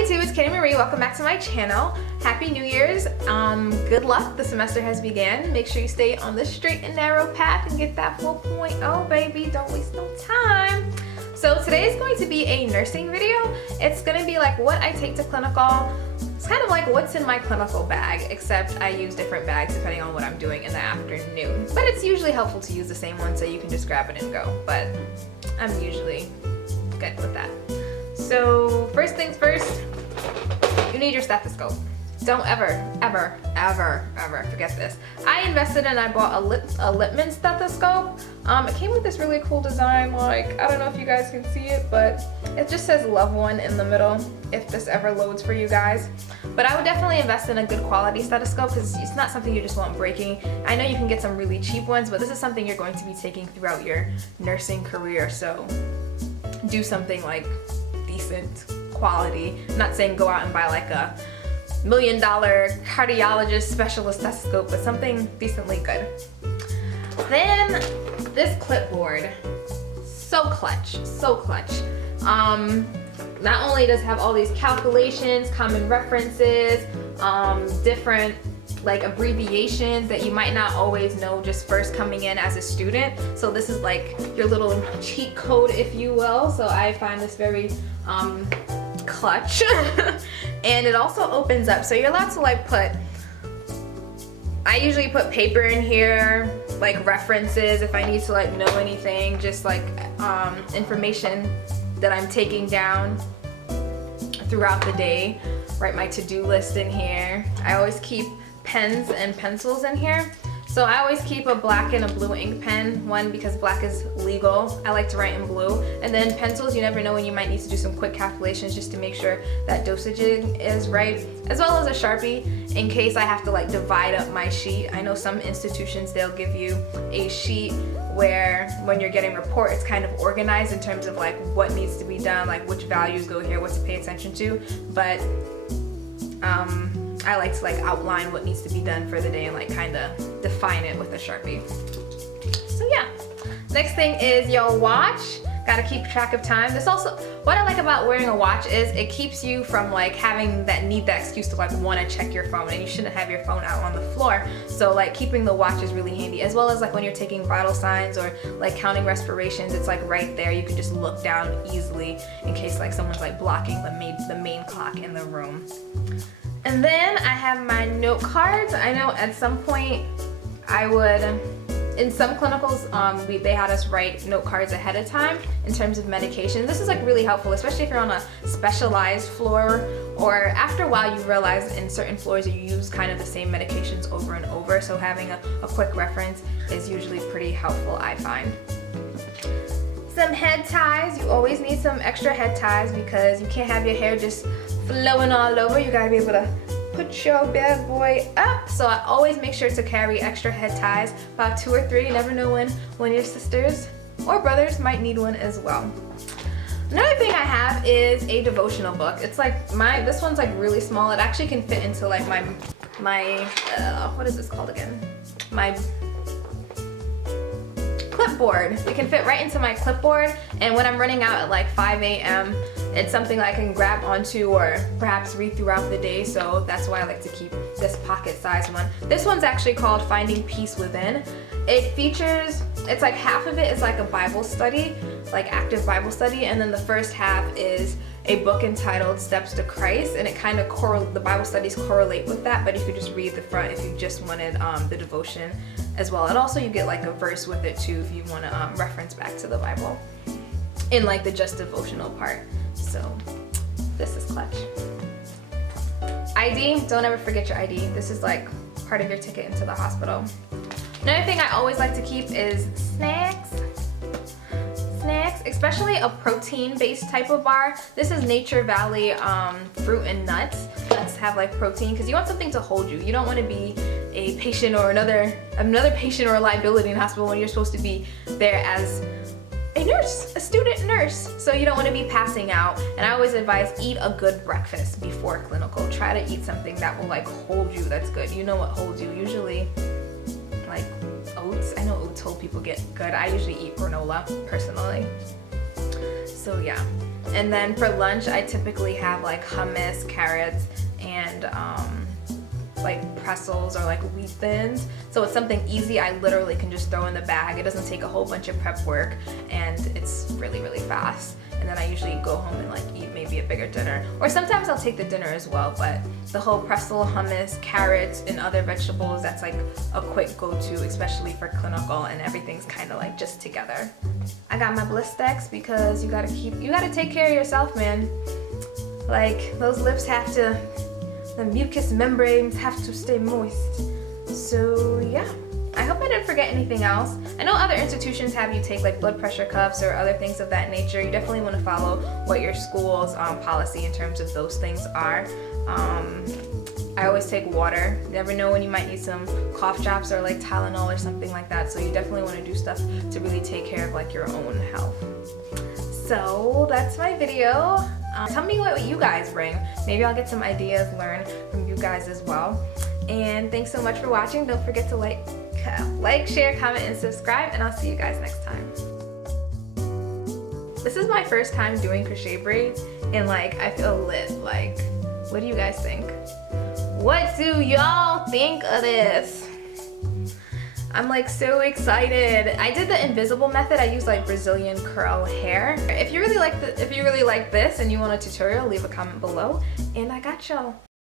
YouTube, it's Katie Marie. Welcome back to my channel. Happy New Year's. Good luck. The semester has begun. Make sure you stay on the straight and narrow path and get that 4.0, baby. Don't waste no time. So today is going to be a nursing video. It's going to be like what I take to clinical. It's kind of like what's in my clinical bag, except I use different bags depending on what I'm doing in the afternoon. But it's usually helpful to use the same one so you can just grab it and go. But I'm usually good with that. So first things first, you need your stethoscope. Don't ever forget this. I invested and I bought a Littmann stethoscope. It came with this really cool design, like, I don't know if you guys can see it, but it just says Love One in the middle, if this ever loads for you guys. But I would definitely invest in a good quality stethoscope because it's not something you just want breaking. I know you can get some really cheap ones, but this is something you're going to be taking throughout your nursing career, so do something like decent quality. I'm not saying go out and buy like a $1 million cardiologist specialist stethoscope, but something decently good. Then this clipboard, so clutch. Not only does it have all these calculations, common references, different like abbreviations that you might not always know just first coming in as a student. So this is like your little cheat code, if you will. So I find this very clutch. And it also opens up, so you're allowed to like I usually put paper in here, like references if I need to like know anything, just like information that I'm taking down throughout the day. Write my to-do list in here. I always keep pens and pencils in here. So I always keep a black and a blue ink pen, one because black is legal. I like to write in blue. And then pencils, you never know when you might need to do some quick calculations just to make sure that dosaging is right. As well as a Sharpie in case I have to like divide up my sheet. I know some institutions, they'll give you a sheet where when you're getting report, it's kind of organized in terms of like what needs to be done, like which values go here, what to pay attention to. But I like to like outline what needs to be done for the day and like kind of define it with a Sharpie. So yeah, next thing is your watch. Gotta keep track of time. This also, what I like about wearing a watch is it keeps you from like having that excuse to like want to check your phone, and you shouldn't have your phone out on the floor. So like keeping the watch is really handy, as well as like when you're taking vital signs or like counting respirations, it's like right there. You can just look down easily in case like someone's like blocking the main clock in the room. And then I have my note cards. I know at some point I would, in some clinicals, they had us write note cards ahead of time in terms of medication. This is like really helpful, especially if you're on a specialized floor, or after a while you realize in certain floors you use kind of the same medications over and over. So having a quick reference is usually pretty helpful, I find. Some head ties. You always need some extra head ties because you can't have your hair just flowing all over. You gotta be able to put your bad boy up. So I always make sure to carry extra head ties, about 2 or 3. You never know when your sisters or brothers might need one as well. Another thing I have is a devotional book. It's like this one's like really small. It actually can fit into like my what is this called again? My clipboard. It can fit right into my clipboard, and when I'm running out at like 5 a.m. it's something I can grab onto or perhaps read throughout the day, so that's why I like to keep this pocket-sized one. This one's actually called Finding Peace Within. It features, it's like half of it is like a Bible study, like active Bible study, and then the first half is a book entitled Steps to Christ, and it kind of the Bible studies correlate with that, but you could just read the front if you just wanted the devotion as well. And also you get like a verse with it too if you want to reference back to the Bible in like the just devotional part. So this is clutch. ID, don't ever forget your ID. This is like part of your ticket into the hospital. Another thing I always like to keep is snacks. Snacks, especially a protein-based type of bar. This is Nature Valley fruit and nuts. Nuts have like protein because you want something to hold you. You don't want to be a patient or another patient or a liability in hospital when you're supposed to be there as a nurse, a student nurse. So you don't want to be passing out. And I always advise eat a good breakfast before clinical. Try to eat something that will like hold you, that's good. You know what holds you. Usually like oats. I know oats hold people get good. I usually eat granola personally. So yeah. And then for lunch, I typically have like hummus, carrots, and like pretzels or like wheat thins. So it's something easy I literally can just throw in the bag. It doesn't take a whole bunch of prep work, and it's really, really fast. And then I usually go home and like eat maybe a bigger dinner. Or sometimes I'll take the dinner as well, but the whole pretzel, hummus, carrots, and other vegetables, that's like a quick go-to, especially for clinical, and everything's kind of like just together. I got my Blistex because you gotta take care of yourself, man. Like, those lips have to, the mucous membranes have to stay moist. So yeah, I hope I didn't forget anything else. I know other institutions have you take like blood pressure cuffs or other things of that nature. You definitely want to follow what your school's policy in terms of those things are. I always take water. You never know when you might need some cough drops or like Tylenol or something like that. So you definitely want to do stuff to really take care of like your own health. So that's my video. Tell me what you guys bring. Maybe I'll get some ideas learned from you guys as well. And thanks so much for watching. Don't forget to like, share, comment, and subscribe, and I'll see you guys next time. This is my first time doing crochet braids, and like I feel lit. Like, what do you guys think? What do y'all think of this? I'm like so excited. I did the invisible method. I used like Brazilian curl hair. If you really like this and you want a tutorial, leave a comment below, and I got y'all.